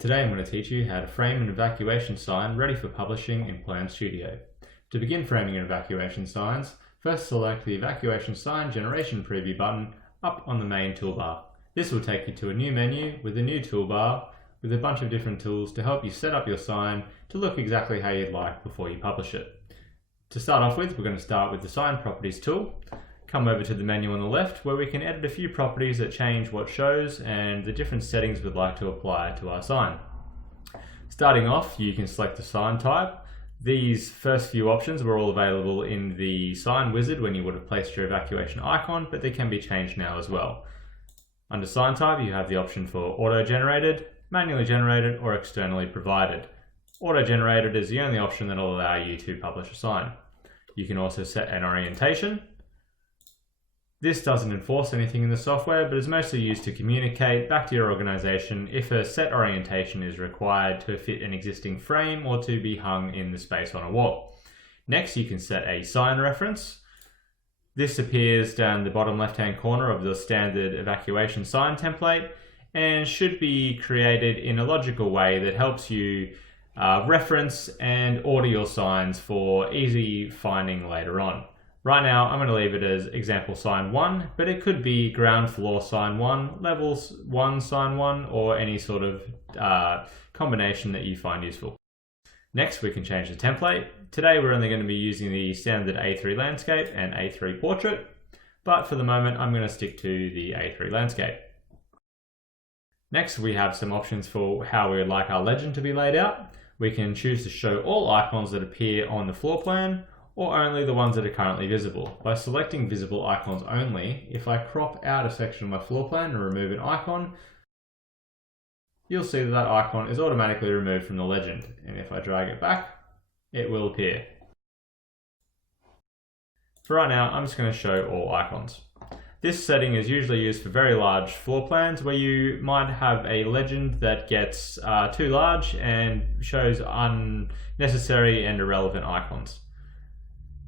Today I'm going to teach you how to frame an evacuation sign ready for publishing in PlanStudio. To begin framing your evacuation signs, first select the Evacuation Sign Generation Preview button up on the main toolbar. This will take you to a new menu with a new toolbar with a bunch of different tools to help you set up your sign to look exactly how you'd like before you publish it. To start off with, we're going to start with the Sign Properties tool. Come over to the menu on the left where we can edit a few properties that change what shows and the different settings we'd like to apply to our sign. Starting off, you can select the sign type. These first few options were all available in the sign wizard when you would have placed your evacuation icon, but they can be changed now as well. Under sign type, you have the option for auto-generated, manually generated, or externally provided. Auto-generated is the only option that will allow you to publish a sign. You can also set an orientation. This doesn't enforce anything in the software, but is mostly used to communicate back to your organization if a set orientation is required to fit an existing frame or to be hung in the space on a wall. Next, you can set a Cyan Reference. This appears down the bottom left-hand corner of the standard evacuation sign template and should be created in a logical way that helps you reference and order your signs for easy finding later on. Right now, I'm going to leave it as example sign 1, but it could be ground floor sign 1, levels 1 sign 1, or any sort of combination that you find useful. Next, we can change the template. Today, we're only going to be using the standard A3 landscape and A3 portrait, but for the moment, I'm going to stick to the A3 landscape. Next, we have some options for how we would like our legend to be laid out. We can choose to show all icons that appear on the floor plan, or only the ones that are currently visible. By selecting visible icons only, if I crop out a section of my floor plan and remove an icon, you'll see that icon is automatically removed from the legend. And if I drag it back, it will appear. For right now, I'm just going to show all icons. This setting is usually used for very large floor plans where you might have a legend that gets too large and shows unnecessary and irrelevant icons.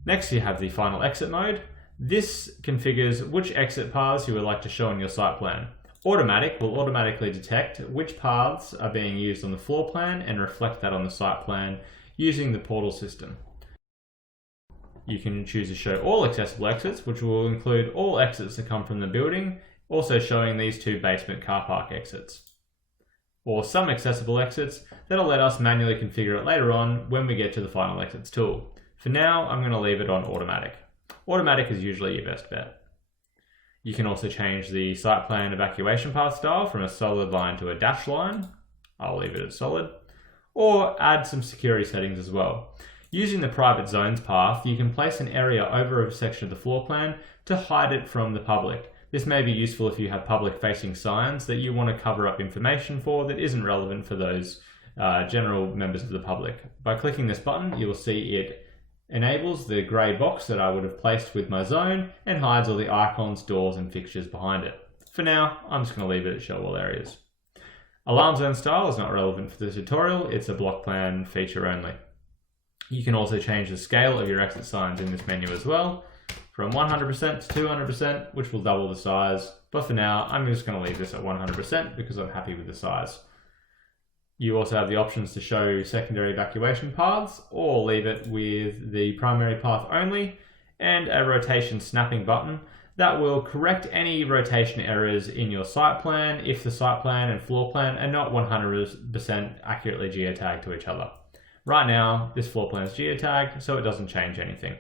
Next, you have the final exit mode. This configures which exit paths you would like to show on your site plan. Automatic will automatically detect which paths are being used on the floor plan and reflect that on the site plan using the portal system. You can choose to show all accessible exits, which will include all exits that come from the building, also showing these two basement car park exits. Or some accessible exits that'll let us manually configure it later on when we get to the final exits tool. For now, I'm going to leave it on automatic. Automatic is usually your best bet. You can also change the site plan evacuation path style from a solid line to a dashed line. I'll leave it at solid. Or add some security settings as well. Using the private zones path, you can place an area over a section of the floor plan to hide it from the public. This may be useful if you have public-facing signs that you want to cover up information for that isn't relevant for those general members of the public. By clicking this button, you will see it enables the grey box that I would have placed with my zone and hides all the icons, doors and fixtures behind it. For now, I'm just going to leave it at show all areas. Alarm zone style is not relevant for the tutorial, it's a block plan feature only. You can also change the scale of your exit signs in this menu as well, from 100% to 200%, which will double the size, but for now, I'm just going to leave this at 100% because I'm happy with the size. You also have the options to show secondary evacuation paths or leave it with the primary path only, and a rotation snapping button that will correct any rotation errors in your site plan if the site plan and floor plan are not 100% accurately geotagged to each other. Right now, this floor plan is geotagged, so it doesn't change anything.